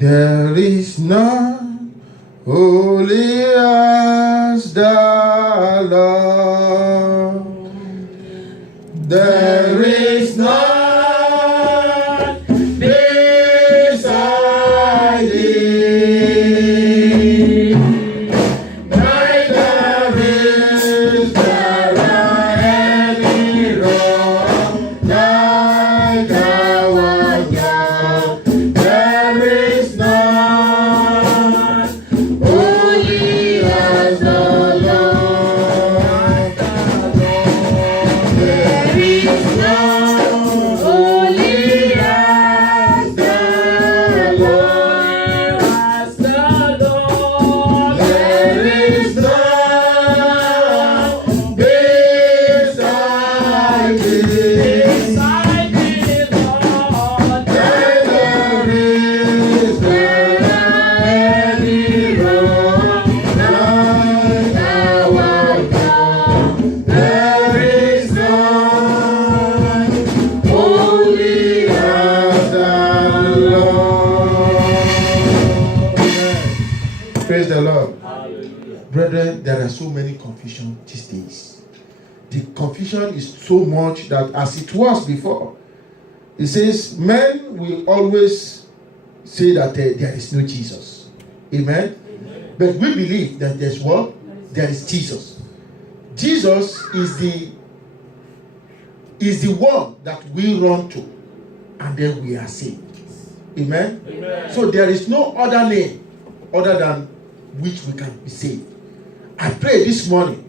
There is none holy as the Lord. There is none beside thee. Neither is there any rock like our God. There is none holy Praise the Lord. Hallelujah. Brethren, there are so many confusion these days. The confusion is so much that as it was before, it says men will always say that there is no Jesus. Amen? Amen. But we believe that there's what? There is Jesus. Jesus is the one that we run to, and then we are saved. Amen? Amen. So there is no other name other than which we can be saved. I pray this morning,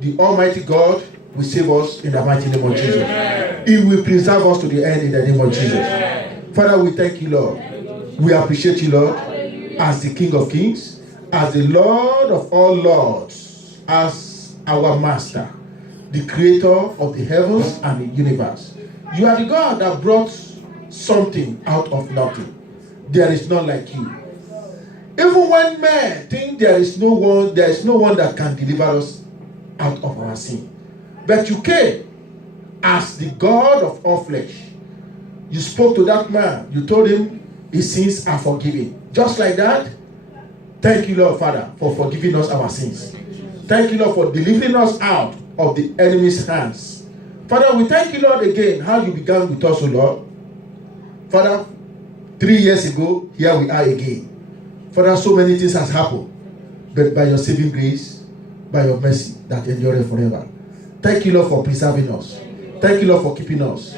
the Almighty God will save us in the mighty name of Jesus. Amen. He will preserve us to the end in the name of Jesus. Amen. Father, we thank you, Lord. We appreciate you, Lord, as the King of Kings, as the Lord of all lords, as our Master, the Creator of the heavens and the universe. You are the God that brought something out of nothing. There is none like you. Even when men think there is no one that can deliver us out of our sin. But you came as the God of all flesh. You spoke to that man. You told him his sins are forgiven. Just like that. Thank you, Lord Father, for forgiving us our sins. Thank you, Lord, for delivering us out of the enemy's hands. Father, we thank you, Lord, again, how you began with us, O Lord. Father, 3 years ago, here we are again. Father, so many things has happened. But by your saving grace, by your mercy, that endureth forever. Thank you, Lord, for preserving us. Thank you, Lord, for keeping us.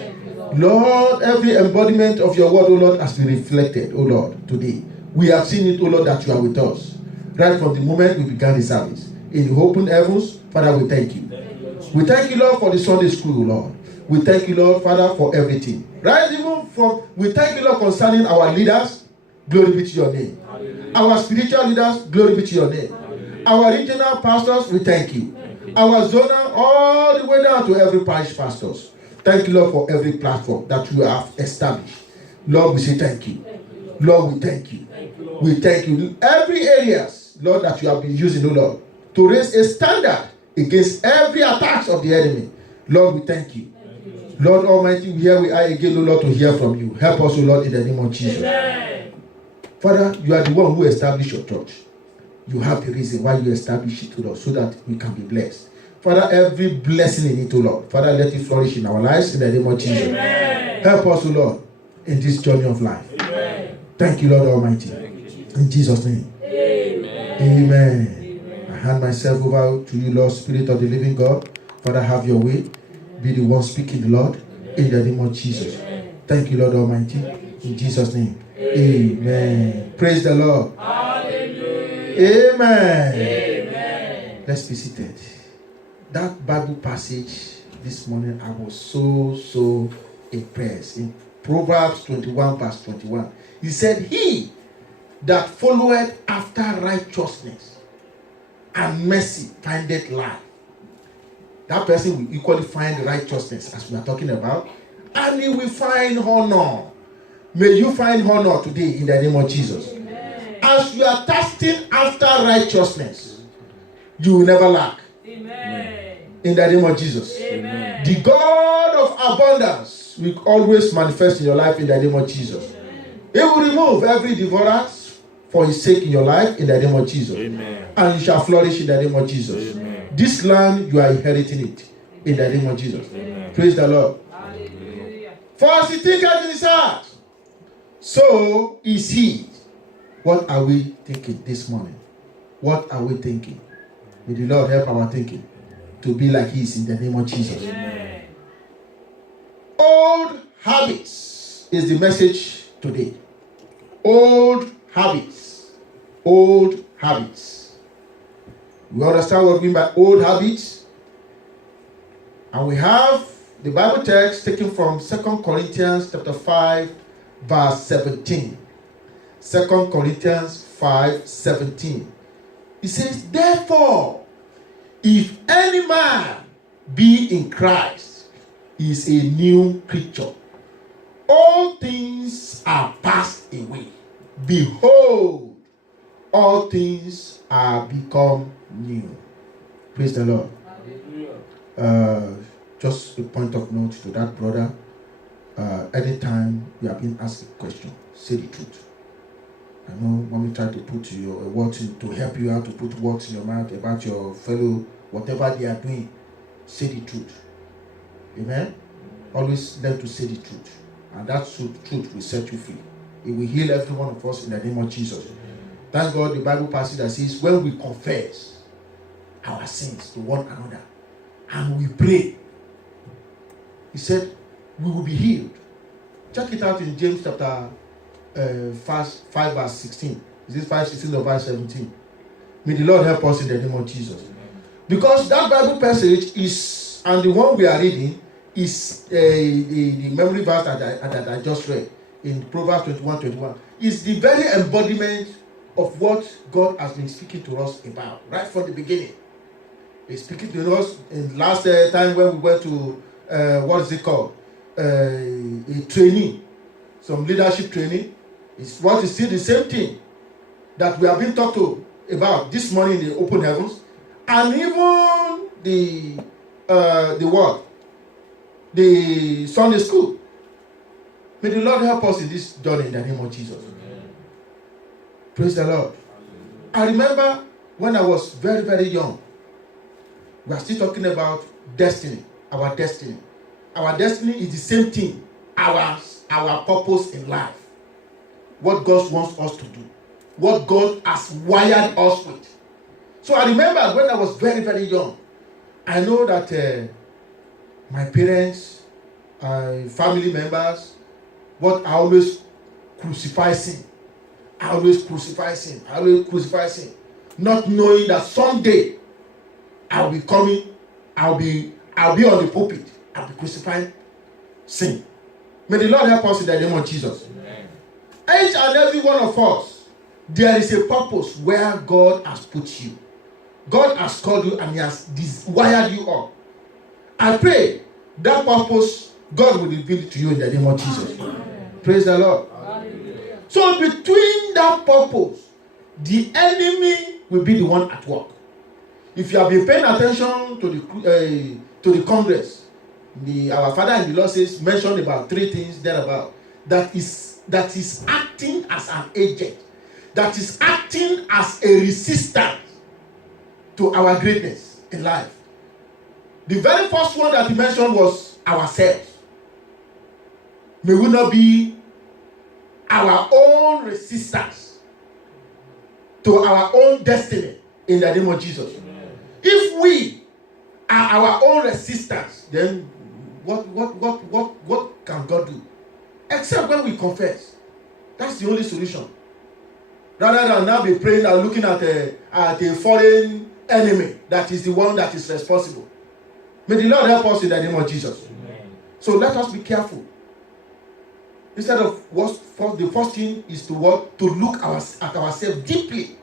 Lord, every embodiment of your word, O Lord, has been reflected, O Lord, today. We have seen it, O Lord, that you are with us. Right from the moment we began the service. In the open heavens, Father, we thank you. We thank you, Lord, for the Sunday school, Lord. We thank you, Lord, Father, for everything. Right, even from, we thank you, Lord, concerning our leaders. Glory be to your name. Hallelujah. Our spiritual leaders, glory be to your name. Hallelujah. Our regional pastors, we thank you. Our zonal, all the way down to every parish pastors. Thank you, Lord, for every platform that you have established. Lord, we say thank you. Lord, we thank you. We thank you. Every areas, Lord, that you have been using, oh Lord, to raise a standard against every attack of the enemy. Lord, we thank you. Lord Almighty, here we are again, oh Lord, to hear from you. Help us, oh Lord, in the name of Jesus. Amen. Father, you are the one who established your church. You have the reason why you established it, Lord, so that we can be blessed. Father, every blessing in it, O Lord, Father, let it flourish in our lives in the name of Jesus. Amen. Help us, O Lord, in this journey of life. Amen. Thank you, Lord Almighty. In Jesus' name. Amen. Amen. I hand myself over to you, Lord, Spirit of the living God. Father, have your way. Be the one speaking, Lord, in the name of Jesus. Thank you, Lord Almighty. In Jesus' name. Amen. Praise the Lord. Hallelujah. Amen. Amen. Let's be seated. That Bible passage this morning, I was so impressed. In Proverbs 21 verse 21, he said, he that followeth after righteousness and mercy findeth life. That person will equally find righteousness, as we are talking about, and he will find honor. May you find honor today in the name of Jesus. Amen. As you are thirsting after righteousness, you will never lack. Amen. In the name of Jesus. Amen. The God of abundance will always manifest in your life in the name of Jesus. Amen. He will remove every devourer for his sake in your life in the name of Jesus. Amen. And you shall flourish in the name of Jesus. Amen. This land, you are inheriting it in the name of Jesus. Amen. Praise the Lord. Hallelujah. For as he thinketh in his heart, so is he. What are we thinking this morning? What are we thinking? May the Lord help our thinking to be like he is in the name of Jesus. Amen. Old habits is the message today. Old habits. Old habits. We understand what we mean by old habits. And we have the Bible text taken from 2 Corinthians chapter 5 verse 17. 2 Corinthians 5:17. It says, therefore, if any man be in Christ, he is a new creature. All things are passed away. Behold, all things are become new. Praise the Lord. Just a point of note to that brother. Anytime you have been asked a question, say the truth. I know mommy tried to put your words in, to help you out to put words in your mouth about your fellow, whatever they are doing. Say the truth. Amen. Always learn to say the truth. And that truth will set you free. It will heal every one of us in the name of Jesus. Thank God the Bible passage that says, when we confess our sins to one another and we pray, he said, we will be healed. Check it out in James chapter 5 verse 16. Is it 5:16 or 5:17? May the Lord help us in the name of Jesus. Because that Bible passage is, and the one we are reading, is the memory verse that I just read in Proverbs 21:21. Is the very embodiment of what God has been speaking to us about right from the beginning. He's speaking to us in last time when we went to what is it called? A training, some leadership training. It's what is still the same thing that we have been talked to about this morning in the open heavens, and even the what? The Sunday school. May the Lord help us in this journey in the name of Jesus. Amen. Praise the Lord. I remember when I was very, very young, we are still talking about destiny, our destiny. Our destiny is the same thing, our purpose in life. What God wants us to do. What God has wired us with. So I remember when I was very, very young, I know that my parents, family members, what I always crucify sin. I always crucify sin. Not knowing that someday I'll be coming, I'll be on the pulpit, I'll be crucifying sin. May the Lord help us in the name of Jesus. Amen. Each and every one of us, there is a purpose where God has put you. God has called you and He has wired you up. I pray that purpose, God will reveal it to you in the name of Jesus. Amen. Praise the Lord. Hallelujah. So between that purpose, the enemy will be the one at work. If you have been paying attention to the Congress, our Father in the Lord says, mentioned about 3 things thereabout, that is acting as an agent, that is acting as a resistance to our greatness in life. The very first one that he mentioned was ourselves. May we not be our own resistance to our own destiny in the name of Jesus. Amen. If we are our own resistance, then what can God do? Except when we confess. That's the only solution. Rather than now be praying and looking at a foreign enemy that is the one that is responsible. May the Lord help us in the name of Jesus. Amen. So let us be careful. Instead of the first thing is to look at ourselves deeply,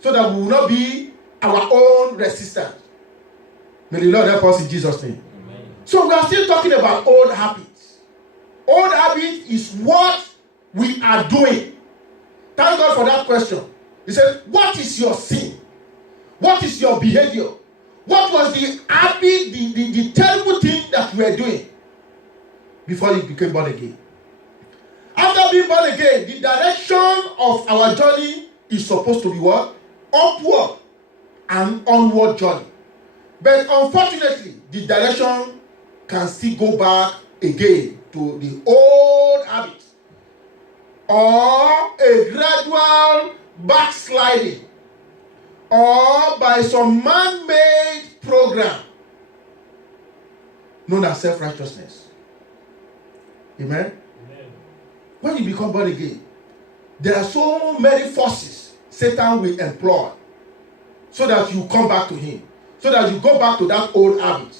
so that we will not be our own resistance. May the Lord help us in Jesus' name. Amen. So we are still talking about old habits. Old habit is what we are doing. Thank God for that question. He said, what is your sin? What is your behavior? What was the habit, the terrible thing that you were doing before you became born again? After being born again, the direction of our journey is supposed to be what? Upward and onward journey. But unfortunately, the direction can still go back again to the old habit, or a gradual backsliding, or by some man-made program known as self-righteousness. Amen? Amen. When you become born again, there are so many forces Satan will employ so that you come back to him, so that you go back to that old habit.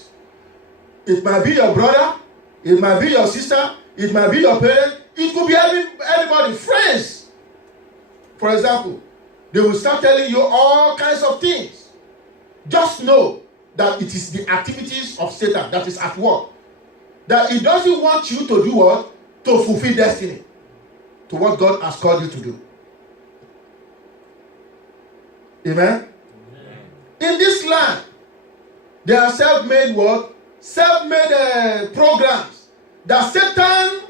It might be your brother, it might be your sister, it might be your parent, it could be anybody, friends. For example, they will start telling you all kinds of things. Just know that it is the activities of Satan that is at work. That he doesn't want you to do what? To fulfill destiny. To what God has called you to do. Amen? Amen. In this land, there are self-made what? Self-made programs that Satan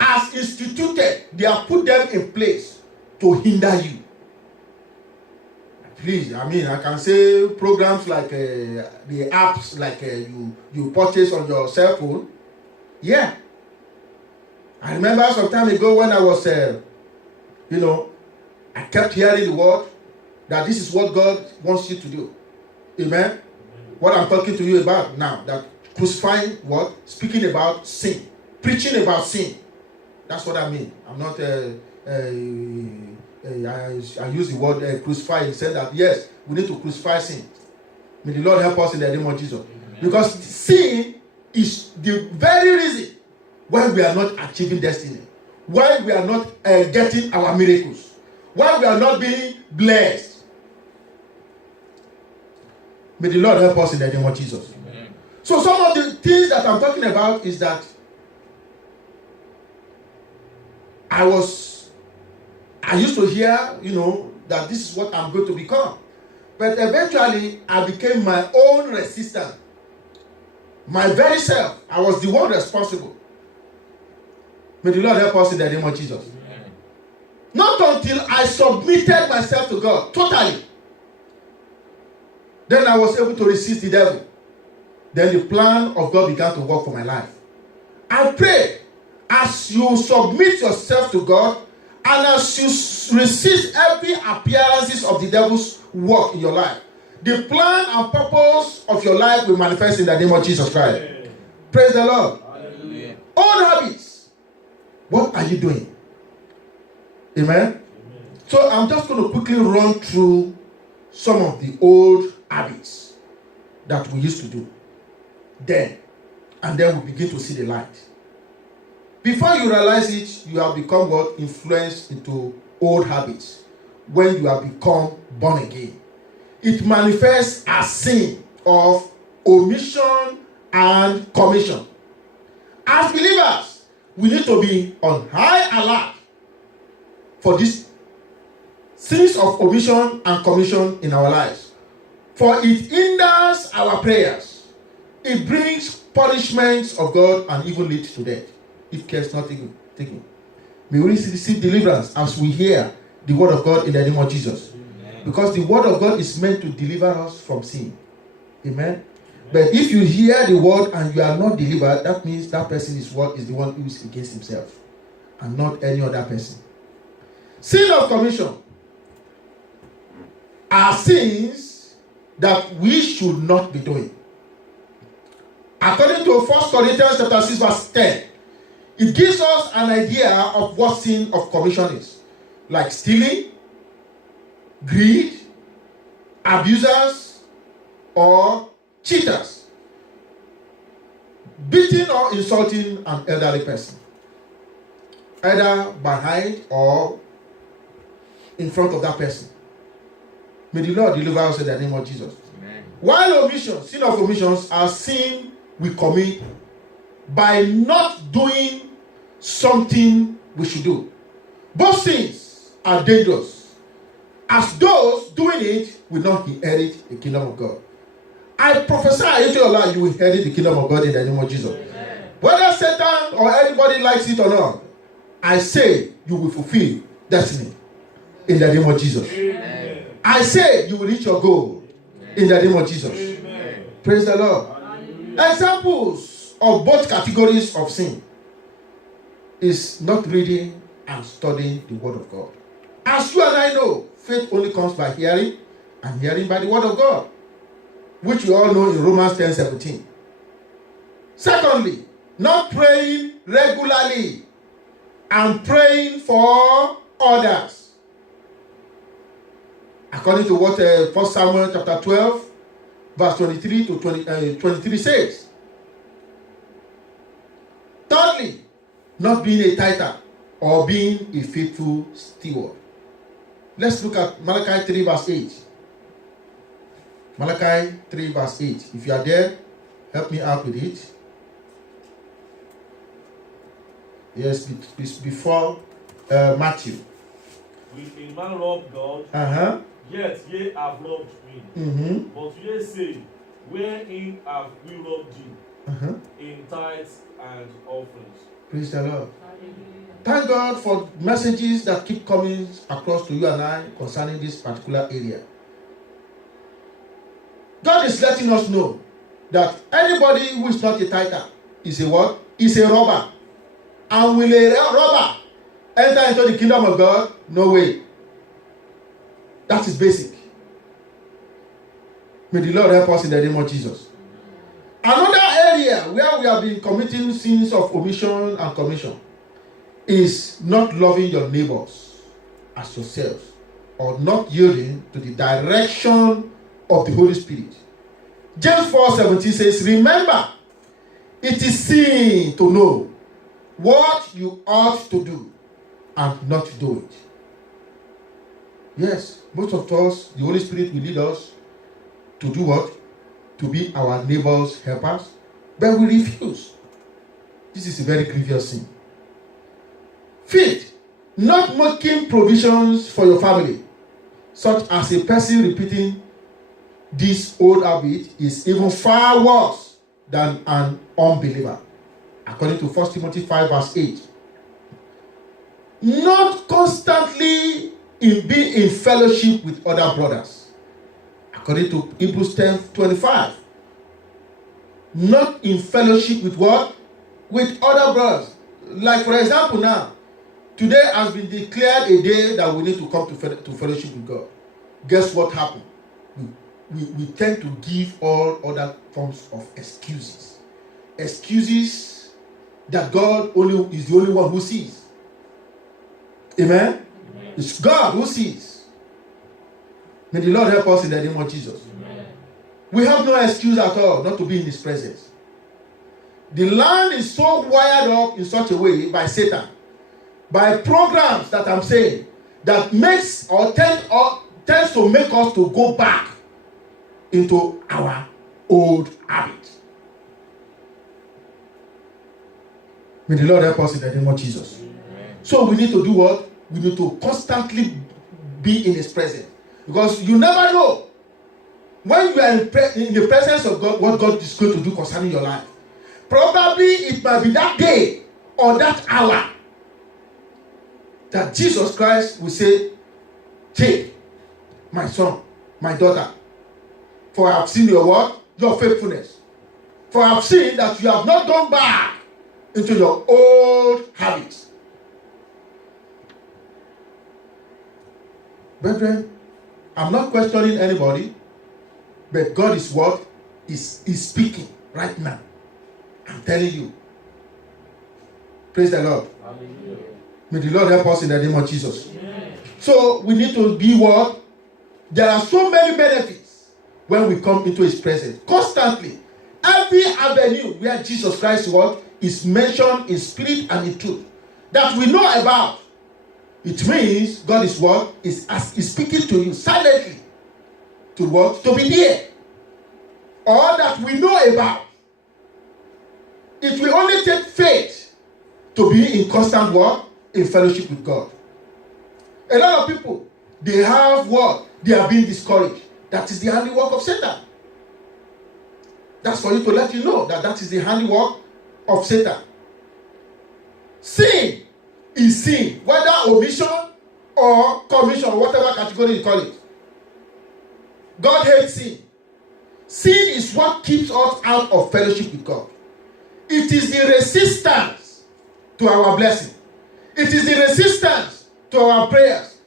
has instituted. They have put them in place to hinder you. Please, I mean, I can say programs like the apps like you purchase on your cell phone. Yeah. I remember some time ago when I was, I kept hearing the word that this is what God wants you to do. Amen. What I'm talking to you about now, that crucifying what? Speaking about sin. Preaching about sin. That's what I mean. I'm not, I use the word crucify. He said that, yes, we need to crucify sin. May the Lord help us in the name of Jesus. Amen. Because sin is the very reason why we are not achieving destiny. Why we are not getting our miracles. Why we are not being blessed. May the Lord help us in the name of Jesus. Amen. So some of the things that I'm talking about is that I used to hear, that this is what I'm going to become. But eventually, I became my own resistant. My very self. I was the one responsible. May the Lord help us in the name of Jesus. Amen. Not until I submitted myself to God totally. Then I was able to resist the devil. Then the plan of God began to work for my life. I pray, as you submit yourself to God, and as you resist every appearances of the devil's work in your life, the plan and purpose of your life will manifest in the name of Jesus Christ. Amen. Praise the Lord. Hallelujah. Old habits. What are you doing? Amen? Amen. So I'm just going to quickly run through some of the old habits that we used to do then, and then we begin to see the light. Before you realize it, you have become what? Influenced into old habits. When you have become born again, it manifests as sin of omission and commission. As believers, we need to be on high alert for these sins of omission and commission in our lives. For it hinders our prayers. It brings punishments of God and even leads to death if care is not taken. May we receive deliverance as we hear the word of God in the name of Jesus. Amen. Because the word of God is meant to deliver us from sin. Amen. Amen. But if you hear the word and you are not delivered, that means that person is the one who is against himself and not any other person. Sin of commission are sins that we should not be doing. According to 1 Corinthians chapter 6 verse 10, it gives us an idea of what sin of commission is. Like stealing, greed, abusers, or cheaters. Beating or insulting an elderly person, either behind or in front of that person. May the Lord deliver us in the name of Jesus. Amen. While omissions, sin of omissions are sin we commit by not doing something we should do. Both sins are dangerous, as those doing it will not inherit the kingdom of God. I prophesy into your life, you will inherit the kingdom of God in the name of Jesus. Amen. Whether Satan or anybody likes it or not, I say you will fulfill destiny in the name of Jesus. Amen. I say you will reach your goal in the name of Jesus. Amen. Praise the Lord. Hallelujah. Examples of both categories of sin is not reading and studying the word of God. As you and I know, faith only comes by hearing, and hearing by the word of God, which we all know in Romans 10:17. Secondly, not praying regularly and praying for others, according to what 1 Samuel chapter 12 verse 23 to 23 says. Thirdly, not being a tither or being a faithful steward. Let's look at Malachi 3 verse 8. Malachi 3 verse 8. If you are there, help me out with it. Yes, before Matthew. Will a man love God? Yet ye have loved me. But ye say, wherein have we loved you? In tithes and offerings. Praise the Lord. Thank God for messages that keep coming across to you and I concerning this particular area. God is letting us know that anybody who is not a tither is a what? Is a robber. And will a robber enter into the kingdom of God? No way. That is basic. May the Lord help us in the name of Jesus. Another area where we have been committing sins of omission and commission is not loving your neighbors as yourselves, or not yielding to the direction of the Holy Spirit. James 4:17 says, remember, it is sin to know what you ought to do and not do it. Yes, most of us, the Holy Spirit will lead us to do what? To be our neighbors' helpers, but we refuse. This is a very grievous sin. Fifth, not making provisions for your family, such as a person repeating this old habit is even far worse than an unbeliever, according to 1 Timothy 5 verse 8. Not constantly being in fellowship with other brothers, according to Hebrews 10:25. Not in fellowship with what? With other brothers. Like for example now, today has been declared a day that we need to come to fellowship with God. Guess what happened? We tend to give all other forms of excuses. Excuses that God is the only one who sees. Amen? It's God who sees. May the Lord help us in the name of Jesus. Amen. We have no excuse at all not to be in His presence. The land is so wired up in such a way by Satan, by programs that I'm saying, that makes or tends to make us to go back into our old habits. May the Lord help us in the name of Jesus. Amen. So we need to do what? We need to constantly be in His presence. Because you never know when you are in the presence of God, what God is going to do concerning your life. Probably it might be that day or that hour that Jesus Christ will say, take my son, my daughter, for I have seen your what? Your faithfulness. For I have seen that you have not gone back into your old habits. Brethren, I'm not questioning anybody, but God is what? Is speaking right now. I'm telling you. Praise the Lord. Hallelujah. May the Lord help us in the name of Jesus. Amen. So we need to be what? There are so many benefits when we come into His presence. Constantly. Every avenue where Jesus Christ what? Is mentioned in spirit and in truth. That we know about. It means God is what? Is speaking to you silently. To what? To be there. Or that we know about. It will only take faith to be in constant what? In fellowship with God. A lot of people, they have what? They are being discouraged. That is the handiwork of Satan. That's for you to let you know that is the handiwork of Satan. Sin is sin, whether omission or commission, or whatever category you call it. God hates sin. Sin is what keeps us out of fellowship with God. It is the resistance to our blessing. It is the resistance to our prayers.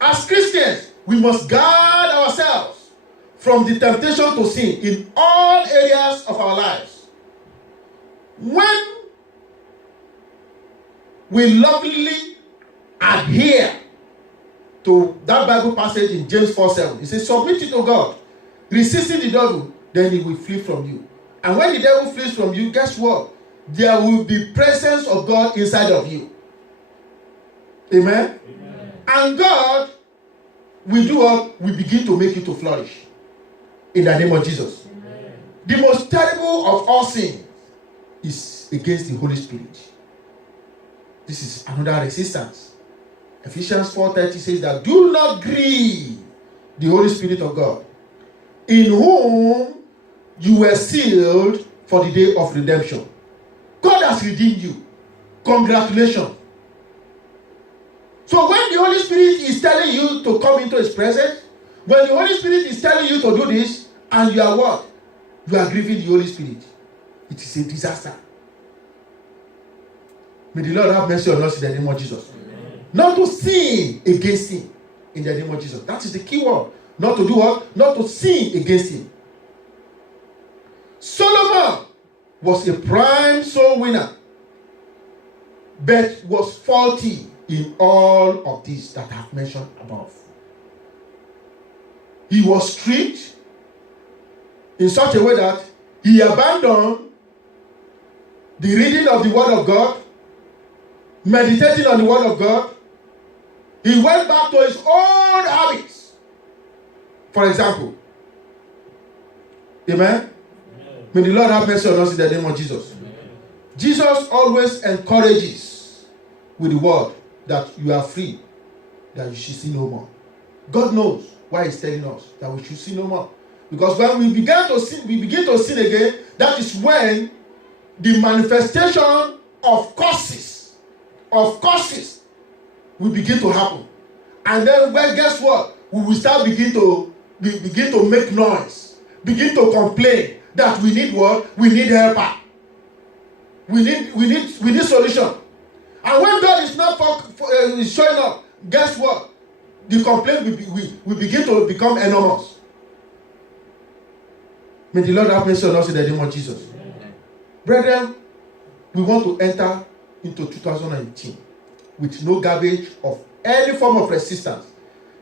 As Christians, we must guard ourselves from the temptation to sin in all areas of our lives. When we lovingly adhere to that Bible passage in James 4:7, it says, submit it to God, resisting the devil, then he will flee from you. And when the devil flees from you, guess what? There will be presence of God inside of you. Amen? Amen. And God will do what? We begin to make you to flourish. In the name of Jesus. Amen. The most terrible of all sins is against the Holy Spirit. This is another resistance. Ephesians 4:30 says that do not grieve the Holy Spirit of God, in whom you were sealed for the day of redemption. God has redeemed you. Congratulations. So when the Holy Spirit is telling you to come into His presence, when the Holy Spirit is telling you to do this, and you are what? You are grieving the Holy Spirit. It is a disaster. May the Lord have mercy on us in the name of Jesus. Amen. Not to sin against Him in the name of Jesus. That is the key word. Not to do what? Not to sin against Him. Solomon was a prime soul winner, but was faulty in all of these that I have mentioned above. He was strict in such a way that he abandoned the reading of the Word of God, meditating on the Word of God. He went back to his old habits. For example, amen? May the Lord have mercy on us in the name of Jesus. Amen. Jesus always encourages with the word that you are free, that you should sin no more. God knows why He's telling us that we should sin no more. Because when we begin to sin again, that is when the manifestation of curses will begin to happen. And then, well, guess what? We will start begin to make noise, begin to complain that we need what? We need helper. We need solution. And when God is not showing up, guess what? The complaint will begin to become enormous. May the Lord have mercy on us in the name of Jesus. Amen. Brethren, we want to enter into 2019 with no garbage of any form of resistance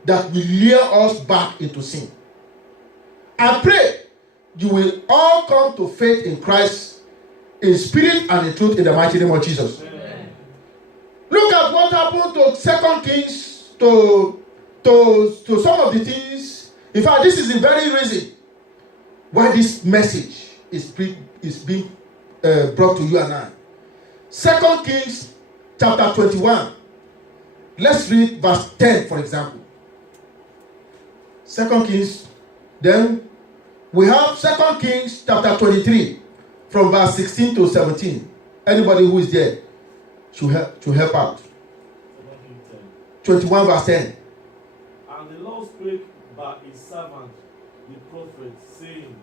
that will lure us back into sin. I pray you will all come to faith in Christ in spirit and in truth in the mighty name of Jesus. Amen. Look at what happened to 2 Kings, to some of the things. In fact, this is the very reason why this message is being brought to you and I. 2 Kings chapter 21. Let's read verse 10, for example. 2 Kings, then we have 2 Kings chapter 23 from verse 16 to 17. Anybody who is there should help out. 21 verse 10. And the Lord spake by His servant the prophet, saying,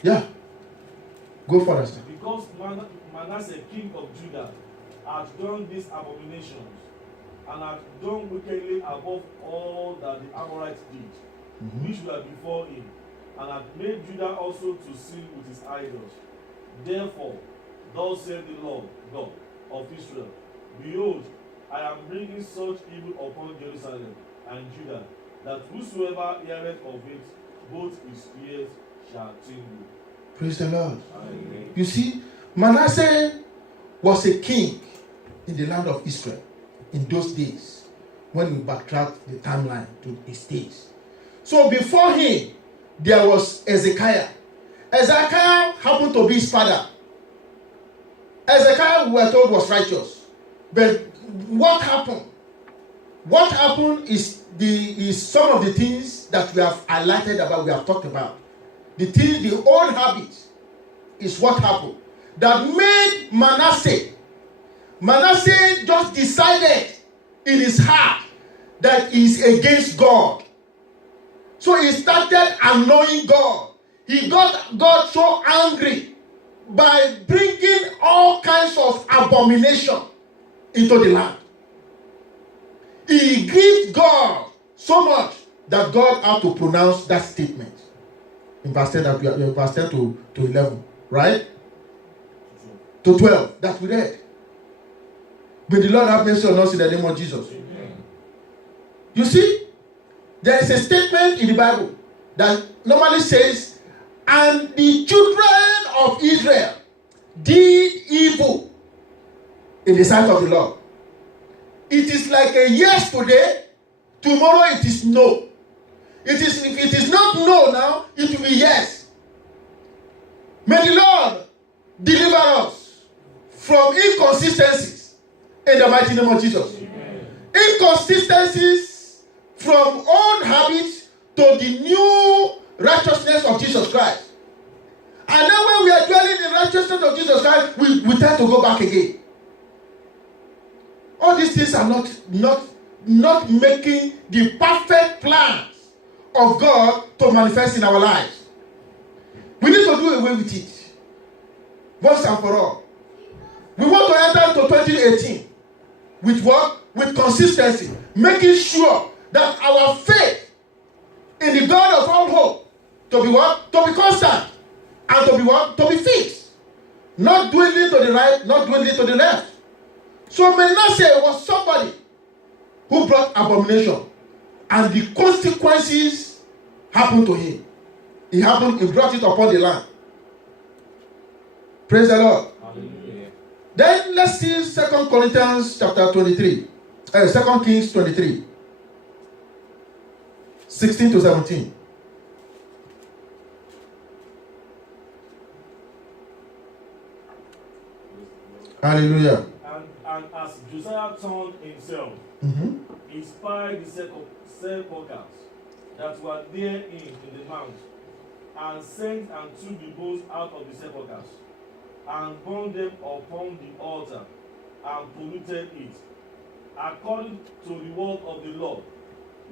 yeah, go for it, sir. Because Manasseh king of Judah had done these abominations, and had done wickedly above all that the Amorites did, which were before him, and had made Judah also to sin with his idols. Therefore, thus saith the Lord God of Israel, Behold, I am bringing such evil upon Jerusalem and Judah, that whosoever heareth of it, both his ears shall tingle. Praise the Lord. Amen. You see, Manasseh was a king in the land of Israel in those days, when we backtrack the timeline to his days. So before him, there was Hezekiah. Hezekiah happened to be his father. Hezekiah, we were told, was righteous. But what happened? What happened is some of the things that we have highlighted about, we have talked about. The old habit is what happened that made Manasseh just decided in his heart that he is against God. So he started annoying God. He got God so angry by bringing all kinds of abomination into the land. He grieved God so much that God had to pronounce that statement. In verse 10, verse 10 to 11, right? To 12, that we read. May the Lord have mercy on us in the name of Jesus. Amen. You see, there is a statement in the Bible that normally says, and the children of Israel did evil in the sight of the Lord. It is like a yes today, tomorrow it is no. If it is not no now, it will be yes. May the Lord deliver us from inconsistencies in the mighty name of Jesus. Amen. Inconsistencies from old habits to the new righteousness of Jesus Christ. And then when we are dwelling in the righteousness of Jesus Christ, we tend to go back again. All these things are not making the perfect plans of God to manifest in our lives. We need to do away with it once and for all. We want to enter into 2018 with what? With consistency, making sure that our faith in the God of all hope to be what? To be constant, and to be what? To be fixed. Not dwindling to the right, not dwindling to the left. So Manasseh was somebody who brought abomination, and the consequences happened to him. He brought it upon the land. Praise the Lord. Hallelujah. Then let's see 2 Corinthians chapter 23. 2 Kings 23. 16 to 17. Hallelujah. And as Josiah turned himself, he spied the sepulchres that were therein in the mount, and sent and took the bones out of the sepulchres, and burned them upon the altar, and polluted it, according to the word of the Lord,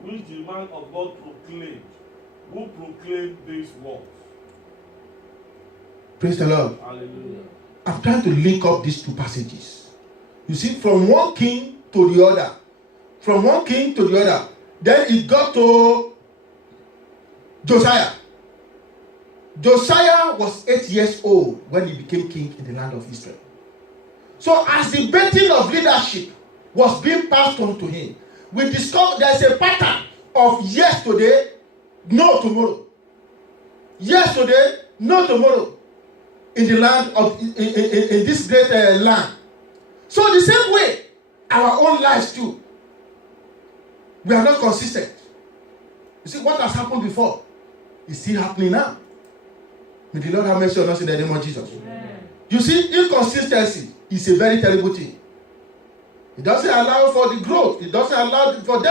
which the man of God proclaimed, who proclaimed these words. Praise the Lord. Hallelujah. I'm trying to link up these two passages. You see, from one king to the other. From one king to the other. Then it got to Josiah. Josiah was 8 years old when he became king in the land of Israel. So as the baton of leadership was being passed on to him, we discovered there's a pattern of yesterday, no tomorrow. Yesterday, no tomorrow. In the land of, in this great land. So the same way, our own lives too. We are not consistent. You see, what has happened before is still happening now. May the Lord have mercy on us in the name of Jesus. Amen. You see, inconsistency is a very terrible thing. It doesn't allow for the growth. It doesn't allow for them.